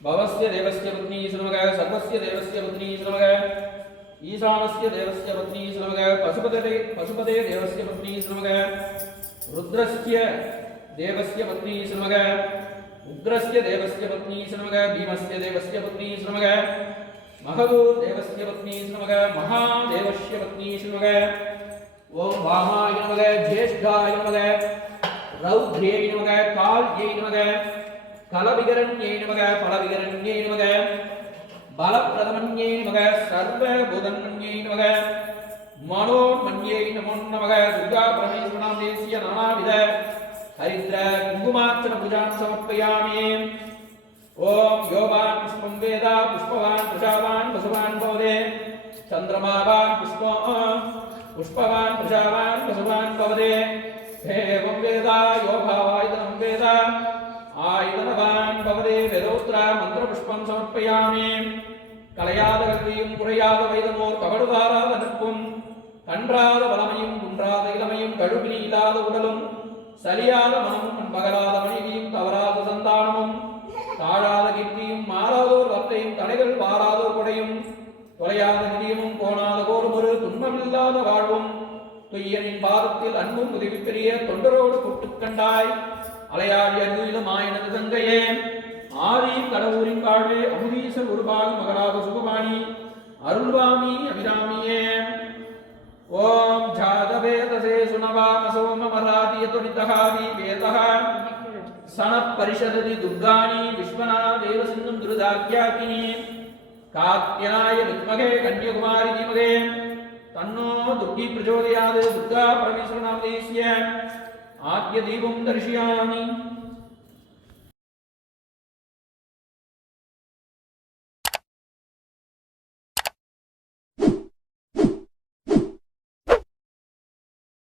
भवस्य देवस्य पत्नी श्रमग सर्वस्य देवस्य पत्नी श्रमग ईशानस्य देवस्य पत्नी श्रमग पशुपते देवस्य पत्नी श्रमग रुद्रस्य देवस्य पत्नी श्रमग उग्रस्य देवस्य पत्नी श्रमग भीमस्य देवस्य पत्नी श्रमग महदूर देवस्य पत्नी श्रमग महादेवस्य पत्नी श्रमग ओम वामाय नमः ज्येष्ठाय नमः रौद्र्यै नमः काल्यै नमः कलविगरण्यै नमः फलविगरण्यै नमः बलप्रदमन्यै नमः सर्वभूतन्यै नमः मनोन्मन्यै नमो नमः दुर्गा परमेश्वरनामदेस्य नानाविध हरिद्र कुङ्कुमार्चन पूजां समर्पयामि ओम योवान् पुष्पं वेद पुष्पवान् प्रजावान् वसुवान् भवते चन्द्रमावान् पुष्पवान् प्रजावान् वसुवान् भवते एवं वेद यो भावायतनं वेद आयतनवान् भवते वेदोत्तर मन्त्रपुष्पं समर्पयामि कलयाद कल्वियुं कुறையாத வைதமோர் கவடுவாராத நட்பும் கன்றாத வளமையும் குன்றாத இளமையும் கழுவினி இல்லாத உடலும் சலியாத மனமும் பகலாத மனைவியும் தவறாத சந்தானமும் தாழாத கீர்த்தியும் மாறாதோர் வர்த்தையும் தடைகள் வாராதோர் கொடையும் தொலையாத நிதியமும் கோணாத கோருமொரு துன்பமில்லாத வாழ்வும் துய்யனின் பாதத்தில் அன்பும் உதவி பெரிய தொண்டரோடு கூட்டுக் கண்டாய் அலையாடி அருகிலும் ஆயனது தங்கையே ஆதி கடவுரின் வாழ்வே அமுதீசர் உருவாக மகளாக சுகபாணி அருள்வாமி அபிராமியே ஓம் ஜாதவேதசே சுனவாம சோமமராதியதுரிதஹாவி வேதஹ சனப் பரிஷததி துர்காணி விஸ்வநாதேவ சிந்தும் துருதாக்யாக்கினி காத்யாய வித்மகே கன்யகுமாரி தீமகே தன்னோ துர்கி பிரச்சோதயாத் துர்கா பரமேஸ்வரநாமதேஸ்ய ஆத்ய தீபம் தரிசயாமி